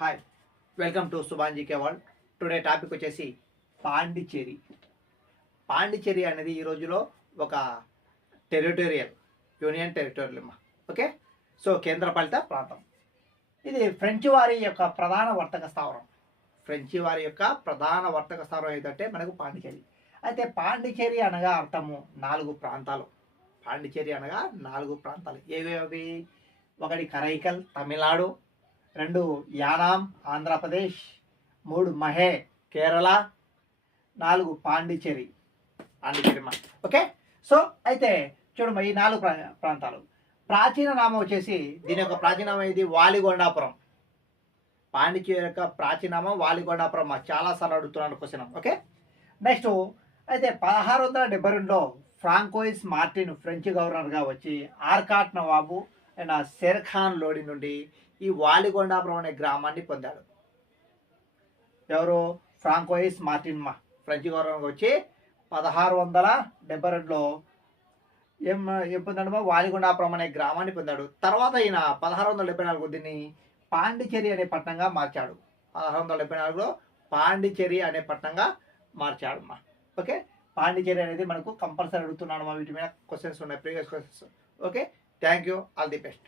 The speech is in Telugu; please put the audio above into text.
Hi, welcome to Subhan GK world. Today topic వచ్చేసి పాండిచ్చేరి. పాండిచ్చేరి అనేది ఈ రోజులో ఒక యూనియన్ టెరిటోరియల్ అమ్మా. ఓకే, సో కేంద్రపాలిత ప్రాంతం. ఇది ఫ్రెంచ్ వారి యొక్క ప్రధాన వర్తక స్థావరం. ఏంటంటే మనకు పాండిచ్చేరి. అయితే పాండిచ్చేరి అనగా అర్థము 4 ప్రాంతాలు. ఏవేవి? ఒకటి కరైకల్ తమిళనాడు, 2 యానాం ఆంధ్రప్రదేశ్, 3 మహే కేరళ, 4 పాండిచ్చేరి. ఓకే, సో అయితే చూడమ్మా, ఈ 4 ప్రాంతాలు. ప్రాచీన నామం వచ్చేసి, దీని యొక్క ప్రాచీనామం ఇది వాలిగొండాపురం. పాండిచ్చేరి యొక్క ప్రాచీనామం వాలిగొండాపురం. చాలాసార్లు అడుగుతున్నాను క్వశ్చన్. ఓకే, నెక్స్ట్ అయితే 1672లో ఫ్రాంకోయిస్ మార్టిన్ ఫ్రెంచ్ గవర్నర్గా వచ్చి ఆర్కాట్ నవాబు అయిన షేర్ఖాన్ లోడి నుండి ఈ వాలిగొండాపురం అనే గ్రామాన్ని పొందాడు. ఎవరు? ఫ్రాంకోయిస్ మార్టిన్ ఫ్రెంచ్ గవర్నర్గా వచ్చి 1672లో ఏం పొందాడు? వాలిగొండాపురం అనే గ్రామాన్ని పొందాడు. తర్వాత ఈయన 1674 దీన్ని పాండిచ్చేరి అనే పట్టణంగా మార్చాడు. 1674లో పాండిచ్చేరి అనే పట్టణంగా మార్చాడు. ఓకే, పాండిచ్చేరి అనేది మనకు కంపల్సరీ అడుగుతున్నాను. వీటి మీద క్వశ్చన్స్ ఉన్నాయి, previous questions. Okay, thank you, all the best.